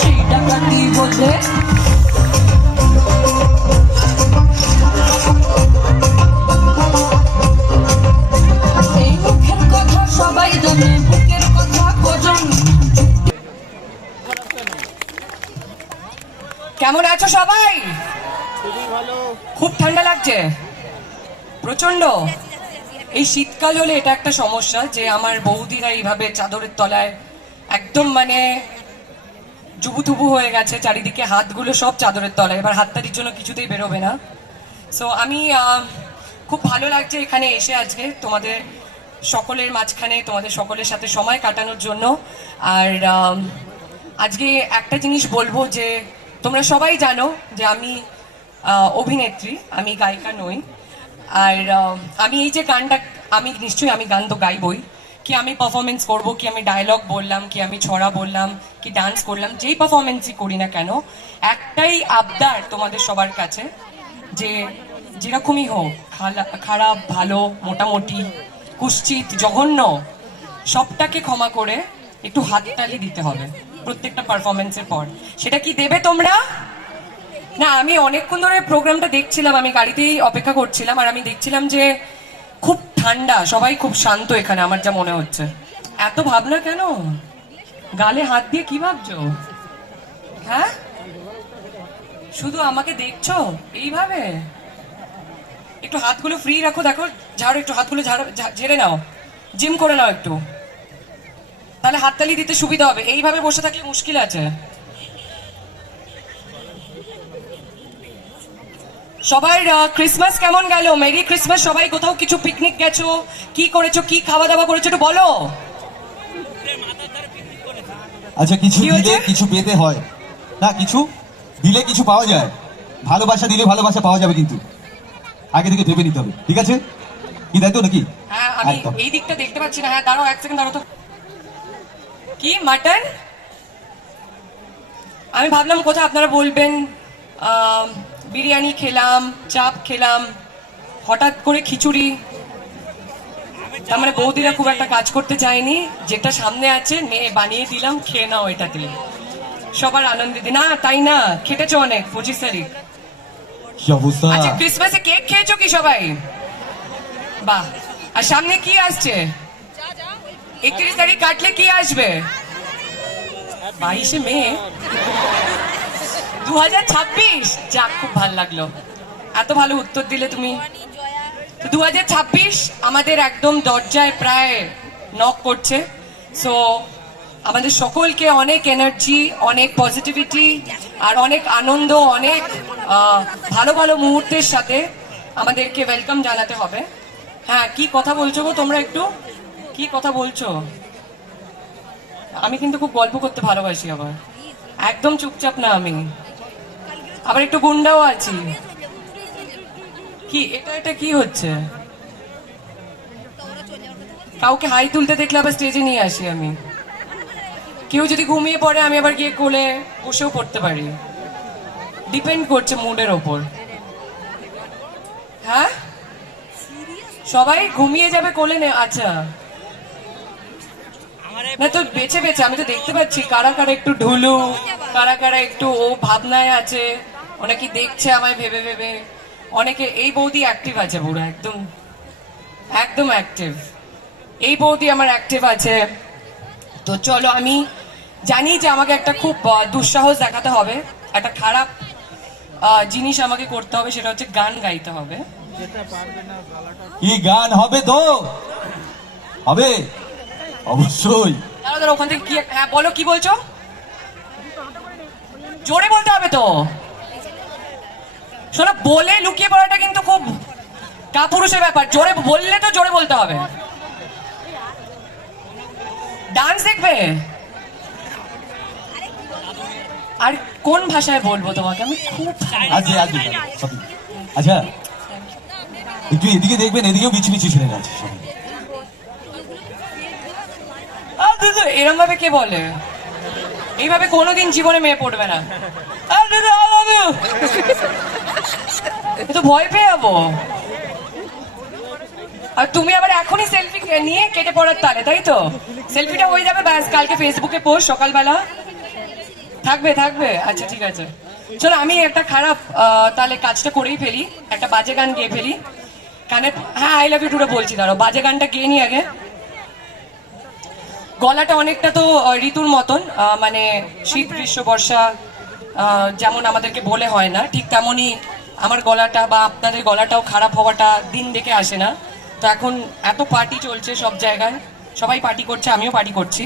সেই ডাকাতি বললে এই মুখের কথা সবাই জানে, বুকের কথা কজন। কেমন আছো সবাই? খুব ঠান্ডা লাগছে, প্রচন্ড। এই শীতকাল হলে এটা একটা সমস্যা যে আমার বৌদিরা এইভাবে চাদরের তলায় একদম মানে জুবুথুবু হয়ে গেছে, চারিদিকে হাতগুলো সব চাদরের তলায়, এবার হাততালির জন্য কিছুতেই বেরোবে না। সো আমি খুব ভালো লাগছে এখানে এসে আজকে তোমাদের সকলের মাঝখানে, তোমাদের সকলের সাথে সময় কাটানোর জন্য। আর আজকে একটা জিনিস বলবো যে তোমরা সবাই জানো যে আমি অভিনেত্রী, আমি গায়িকা নই। আর আমি এই যে গানটা, আমি নিশ্চয়ই আমি গান তো গাইবই, কি আমি পারফরমেন্স করব, কি আমি ডায়লগ বললাম, কি আমি ছড়া বললাম, কি ডান্স করলাম, যেই পারফরমেন্সই করি না কেন, একটাই আবদার তোমাদের সবার কাছে যে যেরকমই হোক, খারাপ ভালো মোটামুটি কুৎসিত জঘন্য সবটাকে ক্ষমা করে একটু হাততালি দিতে হবে প্রত্যেকটা পারফরমেন্সের পর। সেটা কি দেবে তোমরা? না, আমি অনেকক্ষণ ধরে প্রোগ্রামটা দেখছিলাম, আমি গাড়িতেই অপেক্ষা করছিলাম, আর আমি দেখছিলাম যে খুব ঠান্ডা, সবাই খুব শান্ত এখানে, আমার যা মনে হচ্ছে। এত ভাবনা কেন? গালে হাত দিয়ে কি ভাবছো? হ্যাঁ, শুধু আমাকে দেখছো এইভাবে? একটু হাতগুলো ফ্রি রাখো, দেখো, ঝাড়ো একটু, হাতগুলো ঝেড়ে নাও, জিম করে নাও একটু, তাহলে হাততালি দিতে সুবিধা হবে। এইভাবে বসে থাকলে মুশকিল আছে। সবার ক্রিসমাস কেমন গেল? Merry Christmas. সবাই কোথাও কিছু পিকনিক গেছো? কি করেছো, কি খাওয়া দাওয়া করেছো একটু বলো। আচ্ছা, কিছু দিলে কিছু পেতে হয় না, কিছু দিলে কিছু পাওয়া যায়। ভালোবাসা দিলে ভালোবাসা পাওয়া যাবে, কিন্তু আগে থেকে ভেবে নিতে হবে, ঠিক আছে? কি তাই তো নাকি? হ্যাঁ, আমি এই দিকটা দেখতে পাচ্ছি না। হ্যাঁ দাঁড়াও, এক সেকেন্ড দাঁড়াও তো। কি মাটন? আমি ভাবলাম কোথাও আপনারা বলবেন বিরিয়ানি খেলাম, চাপ খেলাম, হঠাৎ করে খিচুড়ি। তার মানে বৌদিরা খুব একটা কাজ করতে চায়নি, যেটা সামনে আছে বানিয়ে দিলাম, খেয়ে নাও এটাতে, সবার আনন্দে দিন। না তাই না, খেটেছো অনেক 25 তারিখ। আচ্ছা, ক্রিসমাসে কেক খেয়েছো কি সবাই? বাহ। আর সামনে কি আসছে? 31 তারিখ কাটলে কি আসবে? 22শে মে 2026। যাক, খুব ভালো লাগলো, এত ভালো উত্তর দিলে তুমি। 2026 আমাদের একদম দরজায় প্রায় নক করছে। সো আমাদের সকলকে অনেক এনার্জি, অনেক পজিটিভিটি আর অনেক আনন্দ, অনেক ভালো ভালো মুহূর্তের সাথে আমাদেরকে ওয়েলকাম জানাতে হবে। হ্যাঁ, কি কথা বলছো গো তোমরা? একটু কি কথা বলছো? আমি কিন্তু খুব গল্প করতে ভালোবাসি, আবার একদম চুপচাপ না আমি, আবার একটু গুন্ডাও আছি। কি এটা কি হচ্ছে? কাউকে হাই তুলতে দেখলে আবার স্টেজে নিয়ে আসি আমি। কেউ যদি ঘুমিয়ে পড়ে আমি আবার গিয়ে কোলে বসেও পড়তে পারি, ডিপেন্ড করছে মুডের ওপর। হ্যাঁ, সবাই ঘুমিয়ে যাবে কোলে আচ্ছা, না তো বেছে বেছে আমি তো দেখতে পাচ্ছি কারা কারা একটু ঢুলু, কারা কারা একটু ও ভাবনায় আছে, অনেকে দেখছে আমায় ভেবে ভেবে। অনেকে, এই বৌদি অ্যাক্টিভ আছে পুরো, একদম একদম অ্যাক্টিভ। এই বৌদি আমার অ্যাক্টিভ আছে। তো চলো, আমি জানি যে আমাকে একটা খুব দুঃসাহস দেখাতে হবে, একটা খারাপ জিনিস আমাকে করতে হবে, সেটা হচ্ছে গান গাইতে হবে। কি গান হবে? তো হবে অবশ্যই। দাঁড়া, ওখান থেকে কি? হ্যাঁ বলো, কি বলছো? জোরে বলতে হবে তো। শোনো, বলে লুকিয়ে পড়াটা কিন্তু খুব কাপুরুষের ব্যাপার। জোরে বললে তো জোরে বলতে হবে। ডান্স দেখবে? আর কোন ভাষায় বলবো তোমাকে আমি? খুব আচ্ছা, একটু এদিকে দেখবেন, এদিকেও বিচি বিচি ছেড়ে গেছে। এরম ভাবে কে বলে? এইভাবে কোনোদিন জীবনে মেয়ে পড়বে না। তো ভয় পেয়ে যাবো। আর তুমি আবার এখনই সেলফি নিয়ে কেটে পড়ার তালে, তাই তো? সেলফিটা হয়ে যাবে, ব্যাস কালকে ফেসবুকে পোস্ট সকালবেলা। থাকবে থাকবে, আচ্ছা ঠিক আছে। চলো আমি একটা খারাপ তাহলে কাজটা করেই ফেলি, একটা বাজে গান গেয়ে ফেলি কানে। হ্যাঁ আই লাভ ইউ টুটা বলছি, দাঁড়াও বাজে গানটা গেয়ে নি আগে। গলাটা অনেকটা তো ঋতুর মতন, মানে শীত গ্রীষ্ম বর্ষা যেমন আমাদেরকে বলে হয় না, ঠিক তেমনই আমার গলাটা বা আপনাদের গলাটাও খারাপ হওয়াটা দিন দেখে আসে না। তো এখন এত পার্টি চলছে সব জায়গায়, সবাই পার্টি করছে, আমিও পার্টি করছি,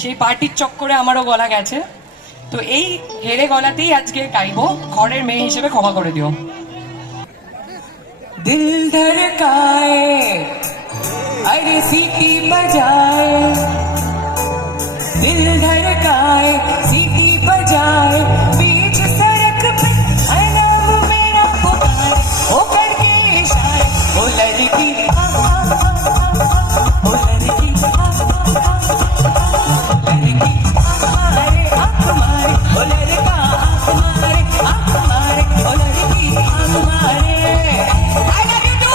সেই পার্টির চক্করে আমারও গলা গেছে। তো এই হেরে গলাতেই আজকে গাইবো, ঘরের মেয়ে হিসেবে ক্ষমা করে দিও। দিল ধড়কায়ে अरे सीटी बजाए, दिल धड़काए सीटी बजाए, बीच सड़क पे है नाम मेरा पुकारे, ओ करके इशारे, ओ लड़की ओ लड़की लड़की मारे आँख मारे, ओ लड़का आँख मारे आँख मारे, ओ लड़की आँख मारे। I love you too.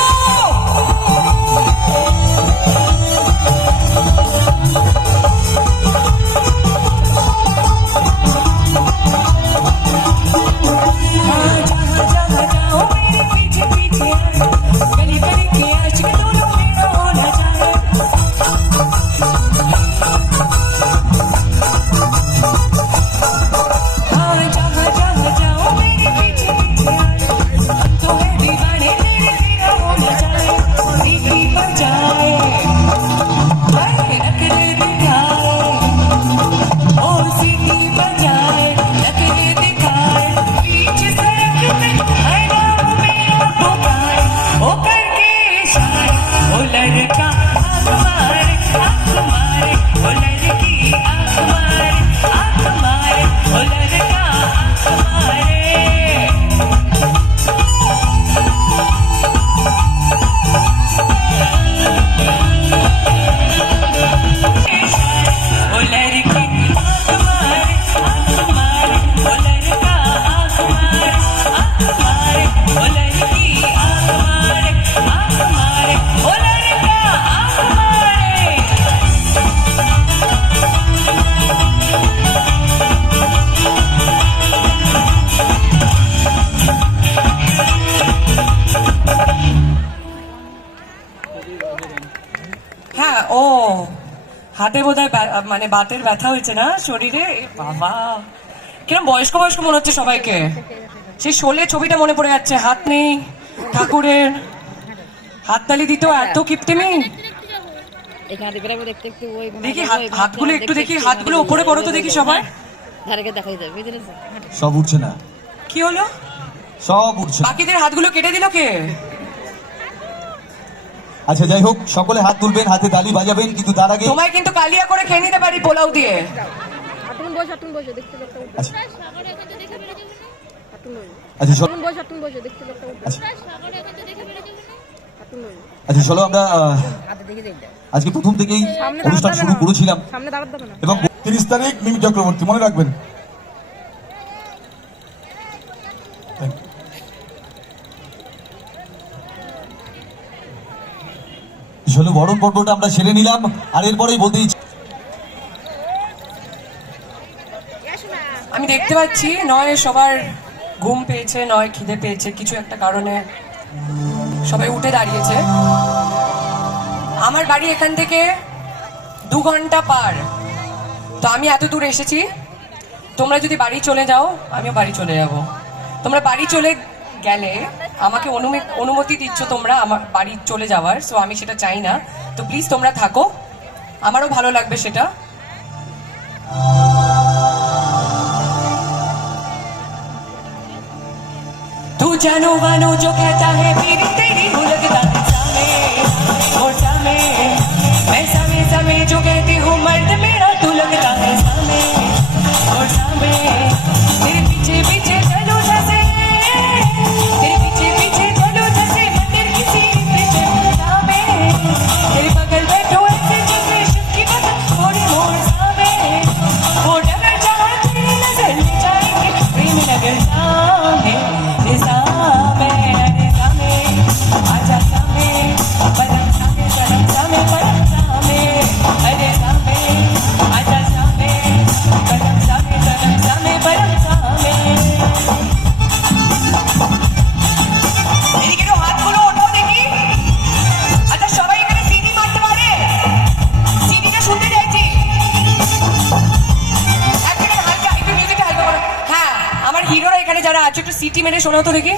হ্যাঁ ও হাতে বোধহয় মানে বাতের ব্যথা হয়েছে না শরীরে। এ বাবা কিরম বয়স্ক বয়স্ক মনে হচ্ছে সবাইকে, সেই শোলে ছবিটা মনে পড়ে যাচ্ছে, হাত নেই ঠাকুরের, হাততালি দিতেও এত কিপটেমি। দেখি হাতগুলো একটু দেখি, হাতগুলো উপরে করো তো দেখি সবাই। সব উঠছে না, কি হলো? সব উঠছে। বাকিদের হাতগুলো কেটে দিল কে? আচ্ছা যাই হোক, সকলে হাত তুলবেন, হাতে তালি বাজাবেন, কিন্তু তার আগে তোমায় কিন্তু কালিয়া করে খেয়ে নিতে পারি পোলাও দিয়ে। আচ্ছা আচ্ছা চলো, আচ্ছা চলো আমরা আজকে প্রথম থেকেই অনুষ্ঠান শুরু করেছিলাম, এবং 30 তারিখ মিমি চক্রবর্তী মনে রাখবেন। চলো বরণ পর্বটা আমরা সেরে নিলাম, আর এরপরেই বলতে আমি দেখতে পাচ্ছি নয় সবার ঘুম পেয়েছে, নয় খিদে পেয়েছে, কিছু একটা কারণে সবাই উঠে দাঁড়িয়েছে। আমার বাড়ি এখান থেকে 2 ঘন্টা পার, তো আমি এত দূর এসেছি। তোমরা যদি বাড়ি চলে যাও আমিও বাড়ি চলে যাব। তোমরা বাড়ি চলে গেলে আমাকে অনুমতি দিচ্ছ তোমরা আমার বাড়ি চলে যাওয়ার, সো আমি সেটা চাই না। তো প্লিজ তোমরা থাকো, আমারও ভালো লাগবে সেটা। तू जानो वानो जो कहता है मेरी तेरी हो लगता है सामे और सामे, मैं सामे सामे जो कहती हूँ मर्द मेरा तू लगता है सामे और सामे। तेरे पीछे पीछे चलो जैसे, तेरे पीछे पीछे चलो जैसे मैं तेरे किसी पीछे सामे, तेरे बगल बैठो ऐसे जैसे शिव की बदन थोड़ी मोर सामे। वो डगर जहाँ तेरी नजर ले जाएंगे प्रेम नगर सामे। যারা আছে একটু সিটি মেরে শোনাও তো দেখি।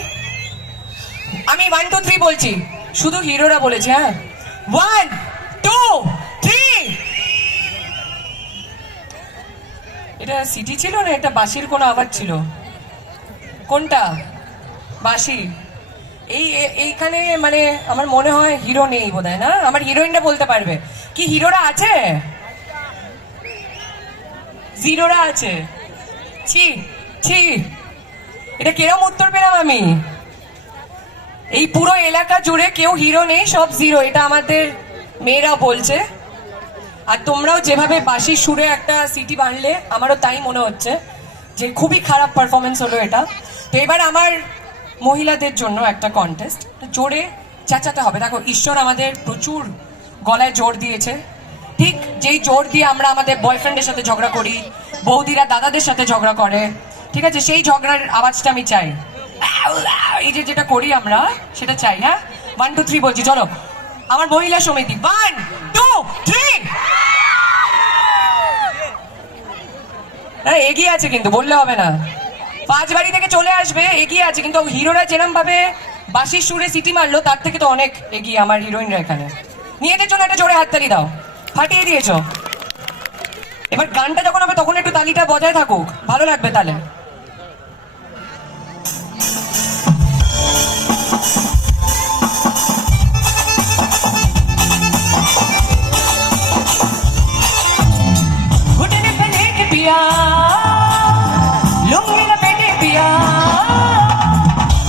আমি 1 2 3 বলছি, শুধু হিরোরা বলেছে। হ্যাঁ 1 2 3। এটা সিটি ছিল না, এটা বাঁশির কোনো আওয়াজ ছিল? কোনটা? বাঁশি। এইখানে মানে আমার মনে হয় হিরো নেই বোধহয়, না? আমার হিরোইনটা বলতে পারবে কি হিরোরা আছে? জিরোরা আছে। ছি ছি, এটা কিরম উত্তর পেলাম আমি? এই পুরো এলাকা জুড়ে কেউ হিরো নেই, সব জিরো, এটা আমাদের মেয়েরা বলছে। আর তোমরাও যেভাবে বাঁশির সুরে একটা সিটি বাঁধলে, আমারও তাই মনে হচ্ছে যে খুবই খারাপ পারফরমেন্স হলো এটা। তো এবার আমার মহিলাদের জন্য একটা কন্টেস্ট, জোরে চেঁচাতে হবে। দেখো, ঈশ্বর আমাদের প্রচুর গলায় জোর দিয়েছে, ঠিক যেই জোর দিয়ে আমরা আমাদের বয়ফ্রেন্ডের সাথে ঝগড়া করি, বৌদিরা দাদাদের সাথে ঝগড়া করে, ঠিক আছে, সেই ঝগড়ার আওয়াজটা আমি চাই। এই যে যেটা করি আমরা সেটা চাই। হ্যাঁ 1 2 3 বলছি, চলো। আমার মহিলা সমিতি 1 2 3। এগিয়ে আছে কিন্তু, বললে হবে না। 5 বাড়ি থেকে চলে আসবে, এগিয়ে আছে কিন্তু। হিরোরা যেরকম ভাবে বাঁশির সুরে সিটি মারলো, তার থেকে তো অনেক এগিয়ে আমার হিরোইনরা এখানে। নিয়েদের জন্য একটা জোরে হাততালি দাও, ফাটিয়ে দিয়েছো। এবার গানটা যখন হবে তখন একটু তালিটা বজায় থাকুক, ভালো লাগবে তাহলে। घुटने पे लेके पिया, लुंगी लपेटे पिया,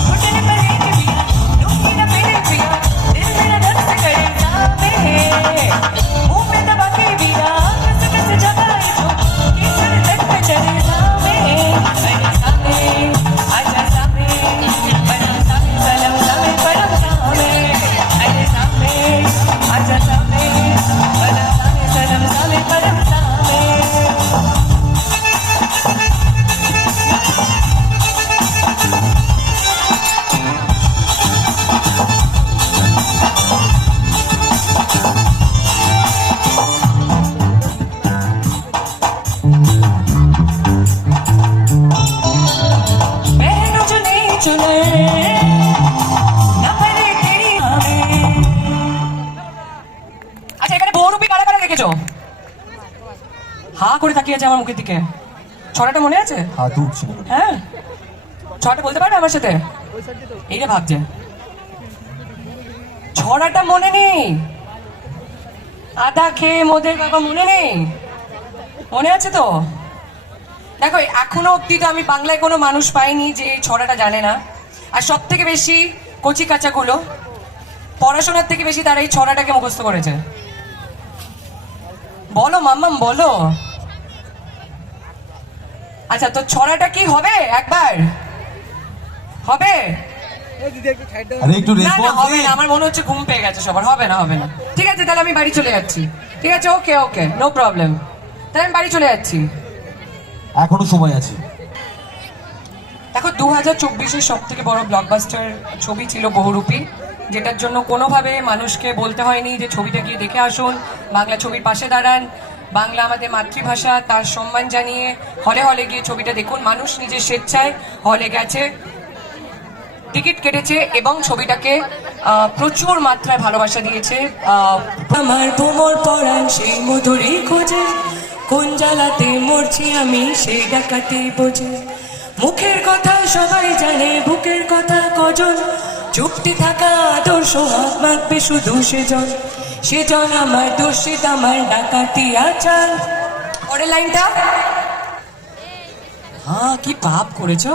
घुटने पे लेके पिया, लुंगी लपेटे पिया, दिल मेरा धक से करे जावे, मुंह में दबा के पिया, कैसे कैसे जगाए जो, किसर तक पे चले जावे, मेरे सामने आजा सामने, परम सामने सलाम सामने परम सामने, मेरे सामने आजा सामने, परम सामने सलाम सामने परम सामने। पहनो जो नहीं चुने ना पड़े तेरी हमें। আচ্ছা, এখানে বহুরূপী কারা কারা দেখেছো? হা করে তাকিয়ে আছে আমার মুখের দিকে। ছড়াটা মনে আছে? হাত উঠছে না। হ্যাঁ, ছড়াটা বলতে পারবে আমার সাথে? এইটা ভাবছে ছড়াটা মনে নেই। আদা খেয়ে মোদের বাবা মনে নেই? মনে আছে তো? দেখো, এখনো অব্দি তো আমি বাংলায় কোনো মানুষ পাইনি যে এই ছড়াটা জানে না। আর সব থেকে বেশি কচি কাচাগুলো পড়াশোনার থেকে বেশি তারা এই ছড়াটাকে মুখস্থ করেছে। বলো মাম্মাম, বলো। আচ্ছা, তো ছড়াটা কি হবে? একবার হবে? আরে একটু না না, রেসপন্স হবে দে। না, আমার মনে হচ্ছে ঘুম পেয়ে গেছে সবার। হবে না, হবে না। ঠিক আছে, তাহলে আমি বাড়ি চলে যাচ্ছি। ঠিক আছে, ওকে ওকে, নো প্রবলেম। তাহলে আমি বাড়ি চলে যাচ্ছি। এখনো সময় আছে। দেখো, 2024-এর সব থেকে বড় ব্লকবাস্টার ছবি ছিল বহুরূপী, যেটার জন্য কোনোভাবে মানুষকে বলতে হয়নি যে ছবিটা গিয়ে দেখে আসুন, বাংলা ছবির পাশে দাঁড়ান, বাংলা আমাদের মাতৃভাষা, তার সম্মান জানিয়ে হলে হলে গিয়ে ছবিটা দেখুন। মানুষ নিজের স্বেচ্ছায় হলে গেছে, টিকিট কেটেছে এবং ছবিটাকে প্রচুর মাত্রায় ভালোবাসা দিয়েছে। আমার ভ্রমর পরাণ সেই মধুরী খোঁজে, কোন জ্বালাতে মরছি আমি সেই ডাকাতি বোঝে। মুখের কথা সবাই জানে, বুকের কথা কজন, চুপটি থাকা আদর্শ হাত মাখবে শুধু সেজন, সেজন আমার দোষিত আমার ডাকাতি আচার। পরের লাইনটা, হ্যাঁ কি পাপ করেছো,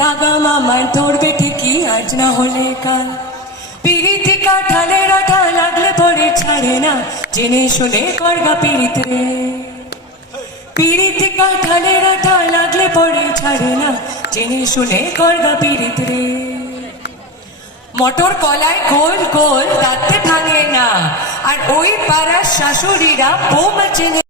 লাগাম আমার ধরবে ঠিকই আজ না হলে কাল, পিরিতি কাঠালের আঠা লাগলে পরে ছাড়ে না, জেনে শুনে করগা পিরিত রে, পিরিতি কাঠালের আঠা লাগলে পরে ছাড়ে না, জেনে শুনে করগা পিরিত রে। মটর কলায় গোল গোল তাতে ভাঙে না, আর ওই পাড়ার শাশুড়িরা বৌমা চেনে